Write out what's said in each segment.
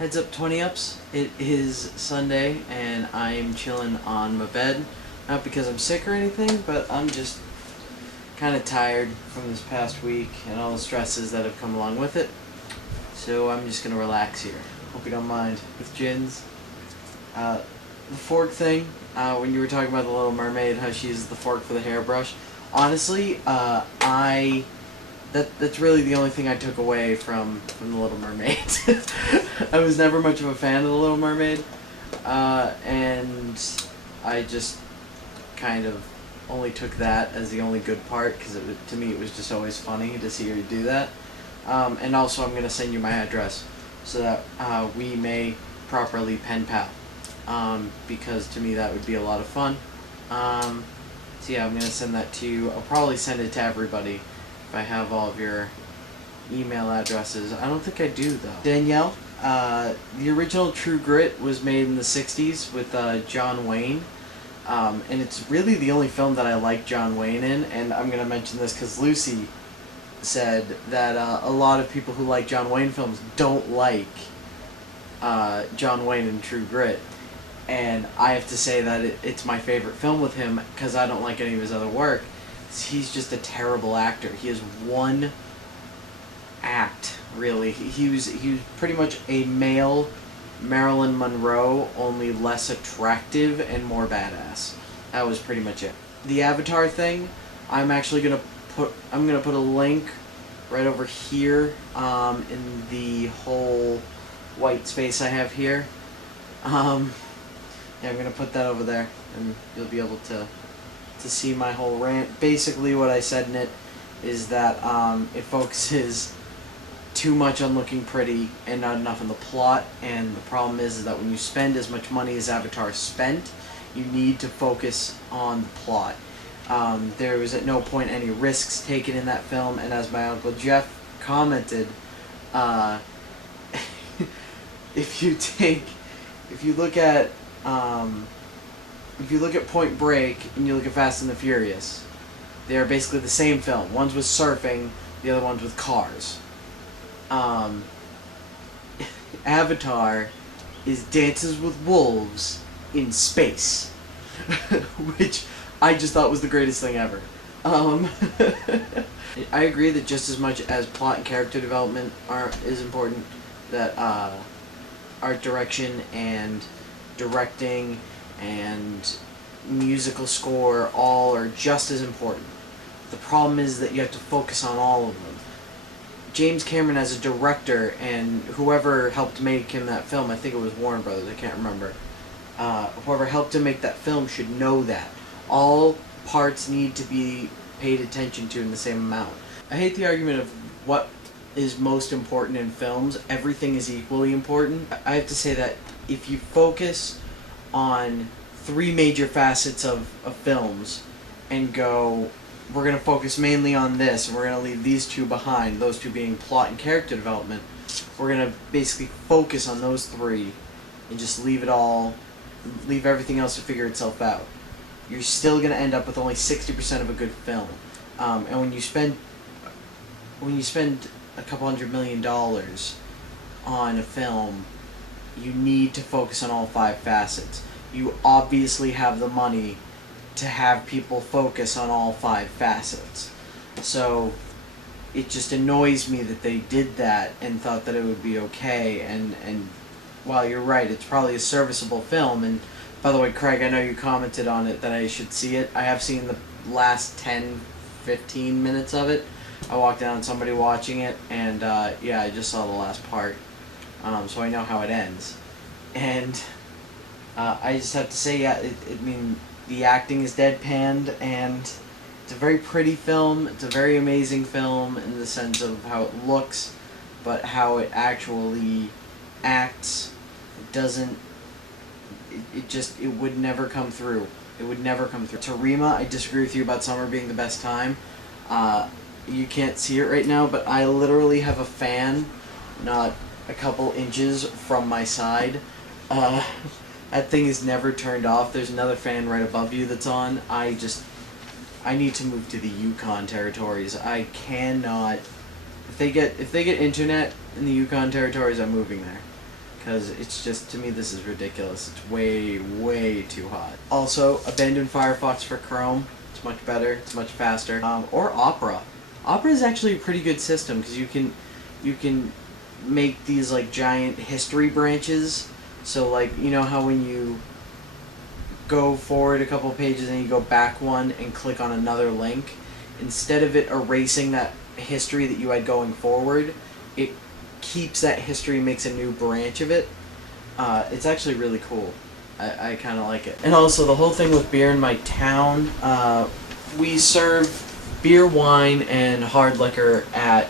Heads up 20 ups. It is Sunday and I'm chilling on my bed. Not because I'm sick or anything, but I'm just kind of tired from this past week and all the stresses that have come along with it. So I'm just going to relax here. Hope you don't mind. With gins. The fork thing, when you were talking about the Little Mermaid, how she uses the fork for the hairbrush. Honestly, that's really the only thing I took away from The Little Mermaid. I was never much of a fan of The Little Mermaid, and I just kind of only took that as the only good part, because to me it was just always funny to see her do that. And also I'm going to send you my address so that we may properly pen pal, because to me that would be a lot of fun. So yeah, I'm going to send that to you. I'll probably send it to everybody if I have all of your email addresses. I don't think I do, though. Danielle, the original True Grit was made in the 60s with John Wayne. And it's really the only film that I like John Wayne in, and I'm going to mention this because Lucy said that a lot of people who like John Wayne films don't like John Wayne in True Grit. And I have to say that it's my favorite film with him because I don't like any of his other work. He's just a terrible actor. He has one act, really. He was pretty much a male Marilyn Monroe, only less attractive and more badass. That was pretty much it. The Avatar thing, I'm gonna put a link right over here in the whole white space I have here. Yeah, I'm gonna put that over there, and you'll be able to see my whole rant. Basically what I said in it is that it focuses too much on looking pretty and not enough on the plot, and the problem is that when you spend as much money as Avatar spent, you need to focus on the plot. There was at no point any risks taken in that film, and as my Uncle Jeff commented, if you look at Point Break and you look at Fast and the Furious, they are basically the same film. One's with surfing, the other one's with cars. Avatar is Dances with Wolves in space, which I just thought was the greatest thing ever. I agree that just as much as plot and character development is important, that art direction and directing and musical score all are just as important. The problem is that you have to focus on all of them. James Cameron as a director, and whoever helped make him that film, I think it was Warner Brothers, I can't remember, whoever helped him make that film should know that. All parts need to be paid attention to in the same amount. I hate the argument of what is most important in films. Everything is equally important. I have to say that if you focus on three major facets of films and go, we're going to focus mainly on this, and we're going to leave these two behind, those two being plot and character development, we're going to basically focus on those three and just leave everything else to figure itself out. You're still going to end up with only 60% of a good film. And when you spend a couple $100 million on a film, you need to focus on all five facets. You obviously have the money to have people focus on all five facets. So it just annoys me that they did that and thought that it would be okay, and while you're right, it's probably a serviceable film. And by the way, Craig, I know you commented on it that I should see it. I have seen the last 10-15 minutes of it. I walked down on somebody watching it, and yeah, I just saw the last part, so I know how it ends. And I just have to say, yeah, the acting is deadpanned, and it's a very pretty film. It's a very amazing film in the sense of how it looks, but how it actually acts, it would never come through. It would never come through. Tarima, I disagree with you about summer being the best time. You can't see it right now, but I literally have a fan not a couple inches from my side. That thing is never turned off. There's another fan right above you that's on. I need to move to the Yukon territories. I cannot. If they get internet in the Yukon territories, I'm moving there. because it's just, to me, this is ridiculous. It's way, way too hot. Also, abandon Firefox for Chrome. It's much better. It's much faster. Or Opera. Opera is actually a pretty good system because you can make these like giant history branches. So like, you know how when you go forward a couple pages and you go back one and click on another link, instead of it erasing that history that you had going forward, it keeps that history, makes a new branch of it. It's actually really cool. I kind of like it. And also the whole thing with beer in my town, we serve beer, wine, and hard liquor at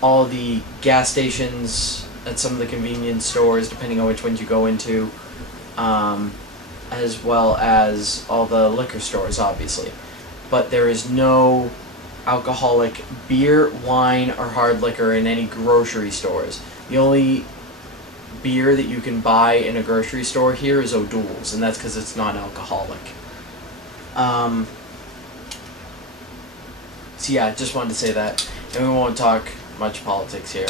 all the gas stations, at some of the convenience stores, depending on which ones you go into, as well as all the liquor stores, obviously. But there is no alcoholic beer, wine, or hard liquor in any grocery stores. The only beer that you can buy in a grocery store here is O'Doul's, and that's because it's non-alcoholic. So yeah, just wanted to say that. And we won't talk much politics here.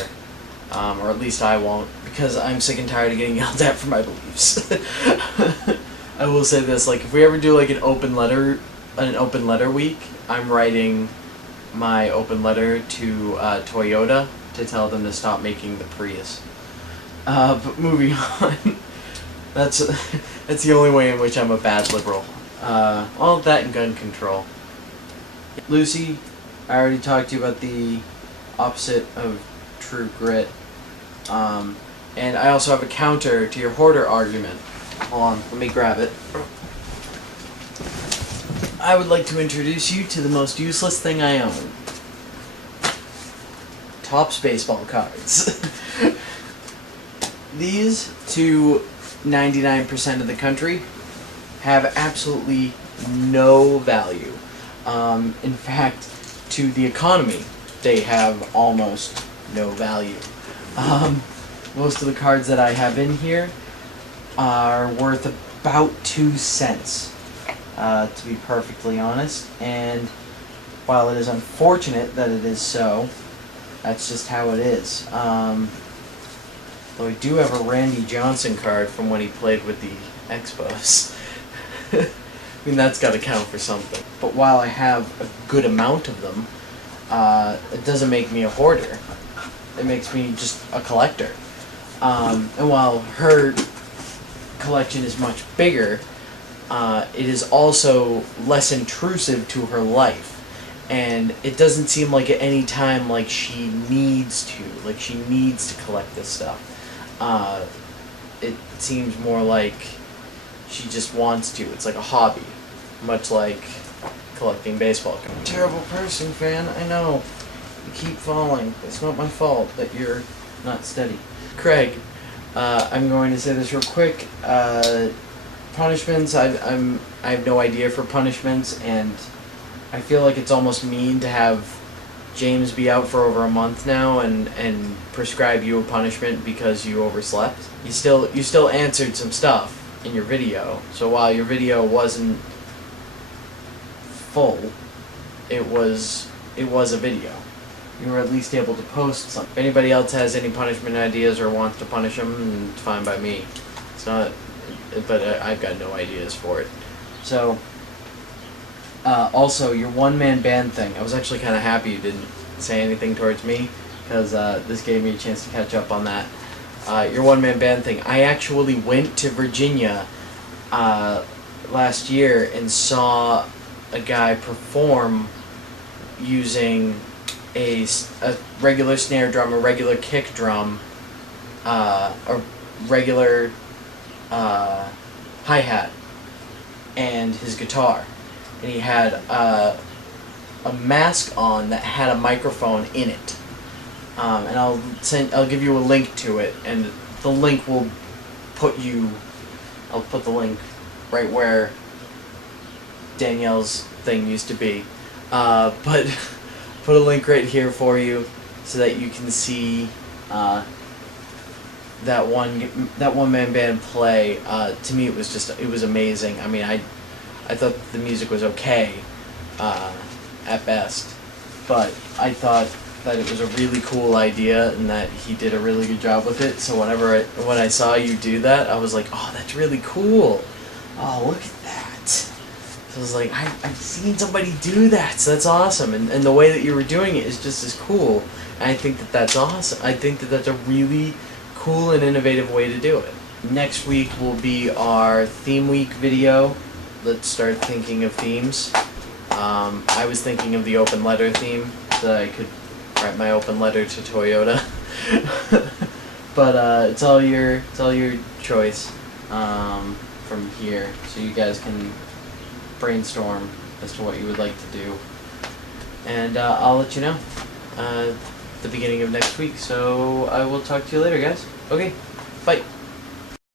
Or at least I won't, because I'm sick and tired of getting yelled at for my beliefs. I will say this, like, if we ever do like an open letter week, I'm writing my open letter to Toyota to tell them to stop making the Prius. But moving on, that's the only way in which I'm a bad liberal. All that and gun control. Lucy, I already talked to you about the opposite of true grit. And I also have a counter to your hoarder argument. Hold on, let me grab it. I would like to introduce you to the most useless thing I own. Topps baseball cards. These, to 99% of the country, have absolutely no value. In fact, to the economy, they have almost no value. Most of the cards that I have in here are worth about 2 cents, to be perfectly honest. And while it is unfortunate that it is so, that's just how it is. Though I do have a Randy Johnson card from when he played with the Expos. I mean, that's got to count for something. But while I have a good amount of them, it doesn't make me a hoarder. It makes me just a collector. And while her collection is much bigger, it is also less intrusive to her life. And it doesn't seem like at any time like she needs to collect this stuff. It seems more like she just wants to. It's like a hobby, much like collecting baseball cards. Terrible person, fan, I know. You keep falling. It's not my fault that you're not steady. Craig, I'm going to say this real quick. Punishments, I have no idea for punishments, and I feel like it's almost mean to have James be out for over a month now and prescribe you a punishment because you overslept. You still answered some stuff in your video, so while your video wasn't full, it was a video. You were at least able to post something. If anybody else has any punishment ideas or wants to punish them, it's fine by me. It's not, but I've got no ideas for it. So, also, your one-man band thing. I was actually kind of happy you didn't say anything towards me, because this gave me a chance to catch up on that. Your one-man band thing. I actually went to Virginia last year and saw a guy perform using a regular snare drum, a regular kick drum, a regular hi-hat, and his guitar. And he had a mask on that had a microphone in it. And I'll give you a link to it, and the link will I'll put the link right where Danielle's thing used to be. But put a link right here for you so that you can see that one man band play. To me, it was amazing. I mean, I thought the music was okay at best, but I thought that it was a really cool idea and that he did a really good job with it. So when I saw you do that, I was like, oh, that's really cool. Oh, look at that. So I was like, I've seen somebody do that, so that's awesome. And the way that you were doing it is just as cool. And I think that that's awesome. I think that that's a really cool and innovative way to do it. Next week will be our theme week video. Let's start thinking of themes. I was thinking of the open letter theme, so that I could write my open letter to Toyota. But it's all your choice from here, so you guys can brainstorm as to what you would like to do, and I'll let you know the beginning of next week. So I will talk to you later, guys. Okay, bye.